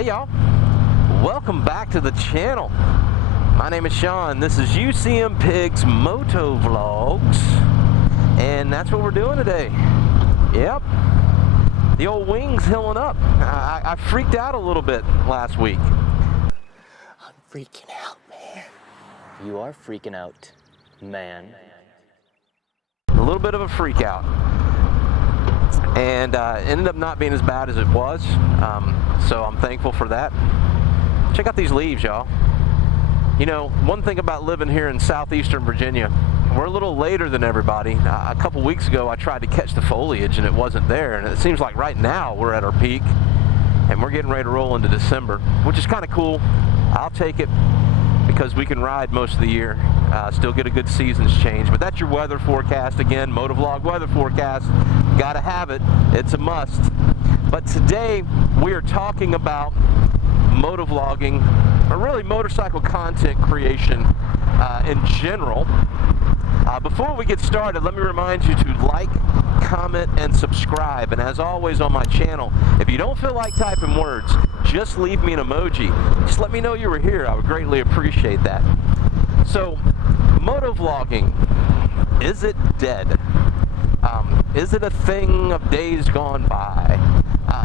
Hey y'all, welcome back to the channel. My name is Sean. This is UCM Pigs Motovlogs, and that's what we're doing today. Yep, the old wing's healing up. I freaked out a little bit last week. I'm freaking out, man. You are freaking out, man. A little bit of a freak out. And ended up not being as bad as it was, so I'm thankful for that. Check out these leaves, y'all. You know, one thing about living here in southeastern Virginia, we're a little later than everybody. A couple weeks ago I tried to catch the foliage and it wasn't there, and it seems like right now we're at our peak and we're getting ready to roll into December, which is kind of cool. I'll take it because we can ride most of the year, still get a good season's change. But that's your weather forecast again, motovlog weather forecast. Gotta have it, it's a must. But today we are talking about motovlogging, or really motorcycle content creation in general. Before we get started, let me remind you to like, comment, and subscribe. And as always on my channel, if you don't feel like typing words, just leave me an emoji. Just let me know you were here. I would greatly appreciate that. So, motovlogging, is it dead? Is it a thing of days gone by?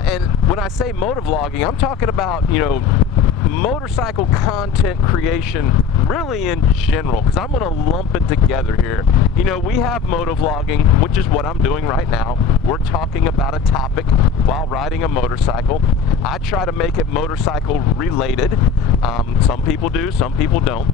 And when I say motovlogging, I'm talking about, you know, motorcycle content creation really in general, because I'm going to lump it together here. You know, we have motovlogging, which is what I'm doing right now. We're talking about a topic while riding a motorcycle. I try to make it motorcycle related. Some people do, some people don't.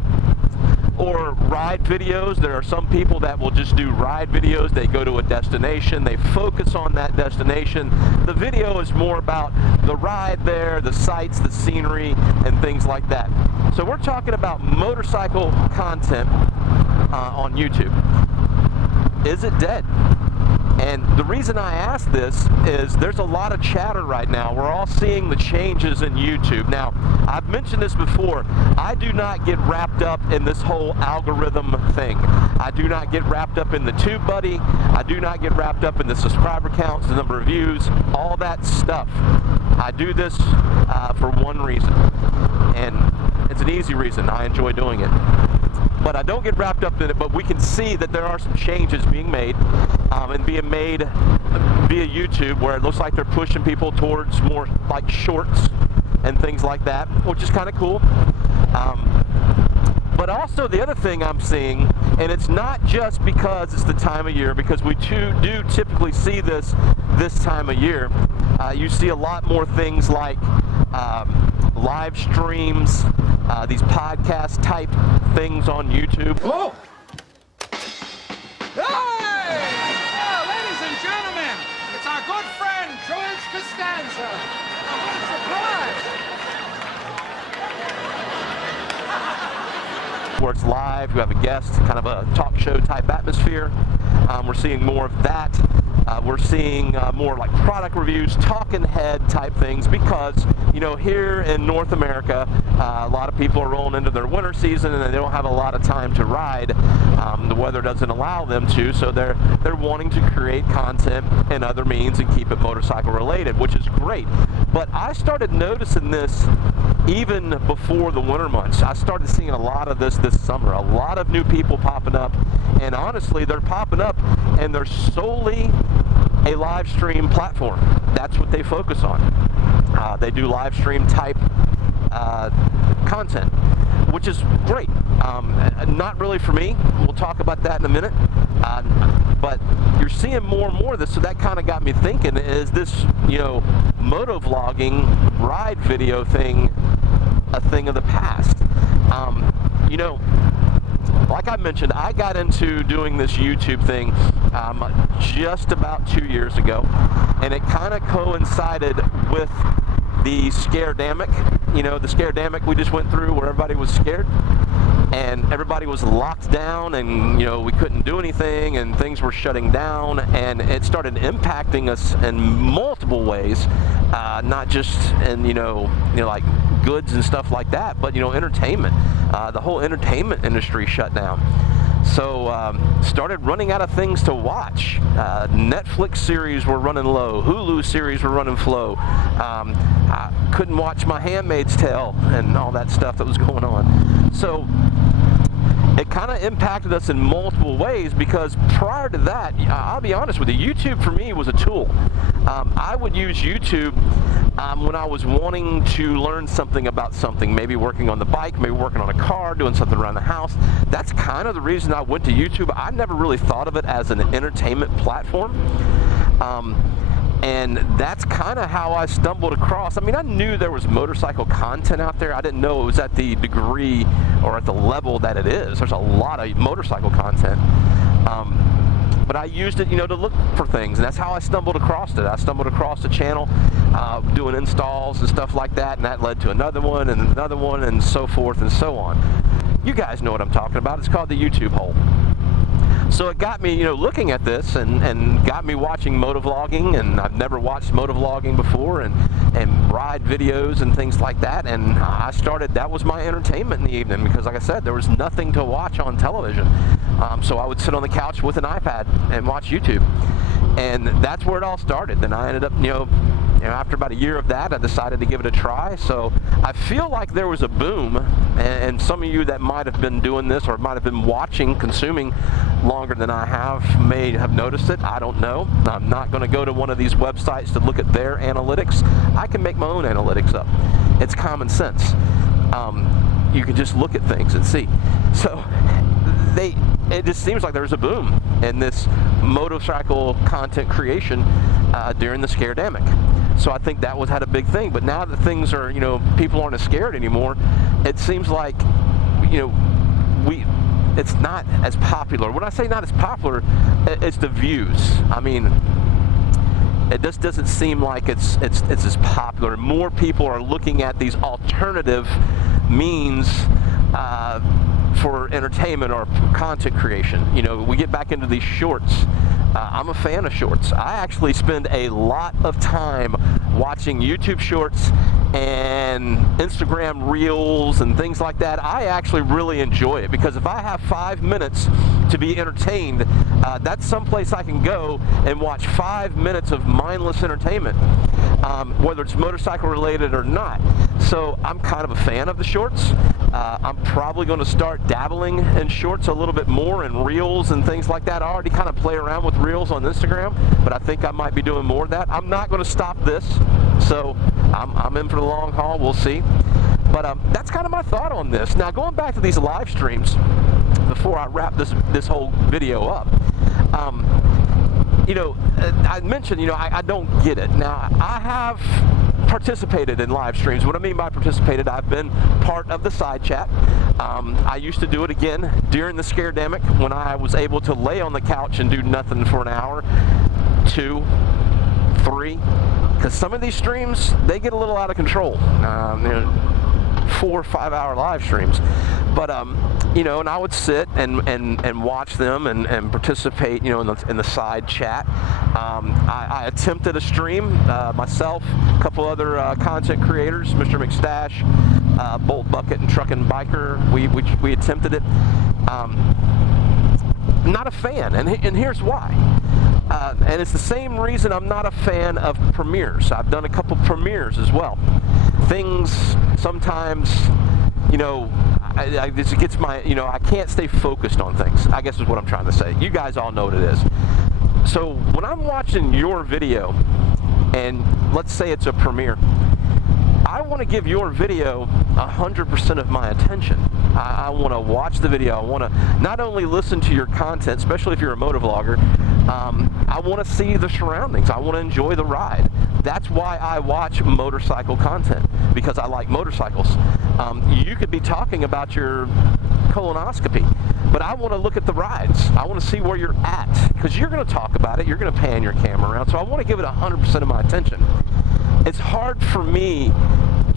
Or ride videos. There are some people that will just do ride videos. They go to a destination, they focus on that destination. The video is more about the ride there, the sights, the scenery, and things like that. So we're talking about motorcycle content on YouTube. Is it dead? And the reason I ask this is there's a lot of chatter right now. We're all seeing the changes in YouTube. Now, I've mentioned this before. I do not get wrapped up in this whole algorithm thing. I do not get wrapped up in the TubeBuddy. I do not get wrapped up in the subscriber counts, the number of views, all that stuff. I do this for one reason, and it's an easy reason. I enjoy doing it. But I don't get wrapped up in it, but we can see that there are some changes being made and being made via YouTube, where it looks like they're pushing people towards more like shorts and things like that, which is kind of cool. But also the other thing I'm seeing, and it's not just because it's the time of year, because we do typically see this time of year. You see a lot more things like live streams, these podcast type things on YouTube. Oh! Hey! Oh, ladies and gentlemen, it's our good friend George Costanza. Oh, what a surprise! Where it's live, you have a guest, kind of a talk show type atmosphere. We're seeing more of that. We're seeing more like product reviews, talking head type things, because, you know, here in North America, a lot of people are rolling into their winter season and they don't have a lot of time to ride. The weather doesn't allow them to, so they're wanting to create content in other means and keep it motorcycle related, which is great. But I started noticing this even before the winter months. I started seeing a lot of this summer, a lot of new people popping up, and honestly, they're popping up and they're solely a live stream platform. That's what they focus on. They do live stream type content, which is great. Not really for me. We'll talk about that in a minute. But you're seeing more and more of this, so that kind of got me thinking, is this, you know, motovlogging ride video thing a thing of the past? You know, like I mentioned, I got into doing this YouTube thing just about 2 years ago, and it kind of coincided with the Scaredemic. You know, the Scaredemic we just went through, where everybody was scared and everybody was locked down, and, you know, we couldn't do anything and things were shutting down, and it started impacting us in multiple ways, not just in, you know, like goods and stuff like that, but, you know, entertainment. The whole entertainment industry shut down. So started running out of things to watch. Netflix series were running low. Hulu series were running slow. I couldn't watch My Handmaid's Tale and all that stuff that was going on. So it kind of impacted us in multiple ways, because prior to that, I'll be honest with you, YouTube for me was a tool. I would use YouTube when I was wanting to learn something about something, maybe working on the bike, maybe working on a car, doing something around the house. That's kind of the reason I went to YouTube. I never really thought of it as an entertainment platform. And that's kind of how I stumbled across. I mean, I knew there was motorcycle content out there. I didn't know it was at the degree or at the level that it is. There's a lot of motorcycle content. But I used it, to look for things, and that's how I stumbled across it. I stumbled across the channel doing installs and stuff like that, and that led to another one, and so forth and so on. You guys know what I'm talking about. It's called the YouTube hole. So it got me, looking at this and got me watching motovlogging, and I've never watched motovlogging before, and ride videos and things like that. And I started, that was my entertainment in the evening, because like I said, there was nothing to watch on television. So I would sit on the couch with an iPad and watch YouTube. And that's where it all started. Then I ended up, after about a year of that, I decided to give it a try. So I feel like there was a boom, and some of you that might have been doing this or might have been watching, consuming longer than I have, may have noticed it. I don't know. I'm not going to go to one of these websites to look at their analytics. I can make my own analytics up. It's common sense. You can just look at things and see. So it just seems like there's a boom in this motorcycle content creation during the Scaredemic. So I think that had a big thing. But now that things are, people aren't as scared anymore, it seems like, it's not as popular. When I say not as popular, it's the views. I mean, it just doesn't seem like it's as popular. More people are looking at these alternative means for entertainment or content creation. We get back into these shorts. I'm a fan of shorts. I actually spend a lot of time watching YouTube shorts and Instagram reels and things like that. I actually really enjoy it, because if I have 5 minutes to be entertained, that's someplace I can go and watch 5 minutes of mindless entertainment, whether it's motorcycle related or not. So I'm kind of a fan of the shorts. I'm probably going to start dabbling in shorts a little bit more, and reels and things like that. I already kind of play around with reels on Instagram, but I think I might be doing more of that. I'm not going to stop this, so I'm in for the long haul. We'll see. But that's kind of my thought on this. Now, going back to these live streams, before I wrap this whole video up, I mentioned, I don't get it. Now, I have participated in live streams. What I mean by participated, I've been part of the side chat. I used to do it again during the Scaredemic, when I was able to lay on the couch and do nothing for an hour, 2, 3, because some of these streams, they get a little out of control. 4 or 5 hour live streams. But and I would sit and watch them and participate, in the side chat. I attempted a stream myself, a couple other content creators, Mr. McStash, Bolt Bucket, and Truckin' Biker. We attempted it. Not a fan, and here's why. And it's the same reason I'm not a fan of premieres. I've done a couple premieres as well. Things sometimes, it gets my, I can't stay focused on things, I guess is what I'm trying to say. You guys all know what it is. So when I'm watching your video, and let's say it's a premiere, I want to give your video 100% of my attention. I want to watch the video. I want to not only listen to your content, especially if you're a motovlogger, I want to see the surroundings. I want to enjoy the ride. That's why I watch motorcycle content, because I like motorcycles. You could be talking about your colonoscopy, but I want to look at the rides. I want to see where you're at, because you're going to talk about it. You're going to pan your camera around, so I want to give it 100% of my attention. It's hard for me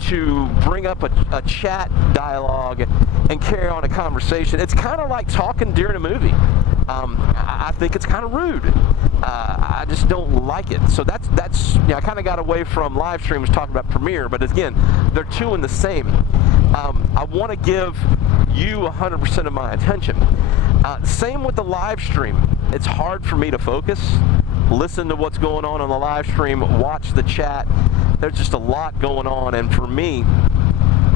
to bring up a chat dialogue and carry on a conversation. It's kind of like talking during a movie. I think it's kind of rude. I just don't like it. So that's I kind of got away from live streams talking about premiere, but again, they're two in the same. I want to give you 100% of my attention. Same with the live stream. It's hard for me to focus, listen to what's going on the live stream, watch the chat. There's just a lot going on, and for me,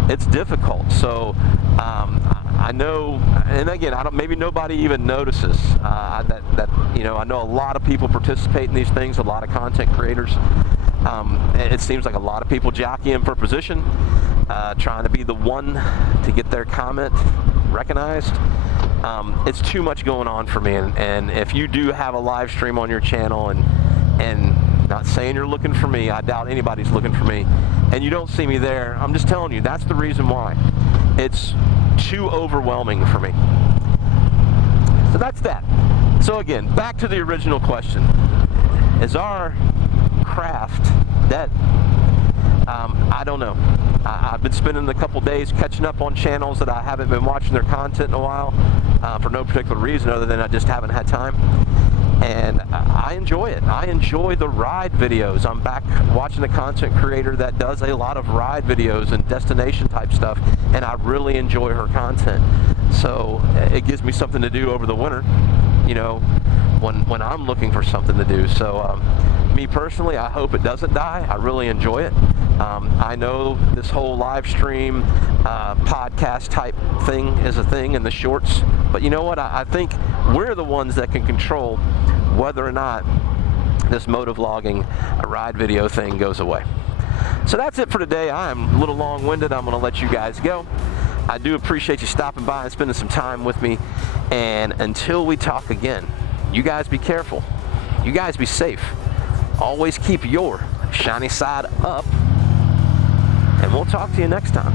it's difficult. So I know, and again, maybe nobody even notices that you know, I know a lot of people participate in these things, a lot of content creators. It seems like a lot of people jockeying for position, trying to be the one to get their comment recognized. It's too much going on for me, and if you do have a live stream on your channel, and not saying you're looking for me, I doubt anybody's looking for me, and you don't see me there, I'm just telling you, that's the reason why. It's too overwhelming for me. So that's that. So again, back to the original question. Is our craft dead? I don't know. I've been spending a couple days catching up on channels that I haven't been watching their content in a while, for no particular reason other than I just haven't had time. And I enjoy it. I enjoy the ride videos. I'm back watching a content creator that does a lot of ride videos and destination type stuff, and I really enjoy her content. So it gives me something to do over the winter, you know, when I'm looking for something to do. So me personally, I hope it doesn't die. I really enjoy it. I know this whole live stream podcast type thing is a thing in the shorts, but you know what? I think we're the ones that can control whether or not this motovlogging ride video thing goes away. So that's it for today. I'm a little long-winded. I'm going to let you guys go. I do appreciate you stopping by and spending some time with me. And until we talk again, you guys be careful. You guys be safe. Always keep your shiny side up. And we'll talk to you next time.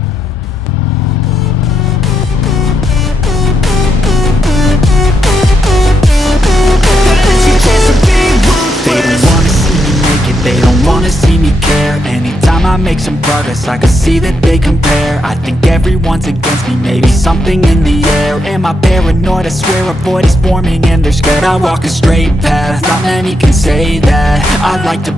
They don't wanna see me make it, they don't wanna see me care. Anytime I make some progress, I can see that they compare. I think everyone's against me, maybe something in the air. Am I paranoid? I swear a void is forming and they're scared. I walk a straight path, not many can say that. I like to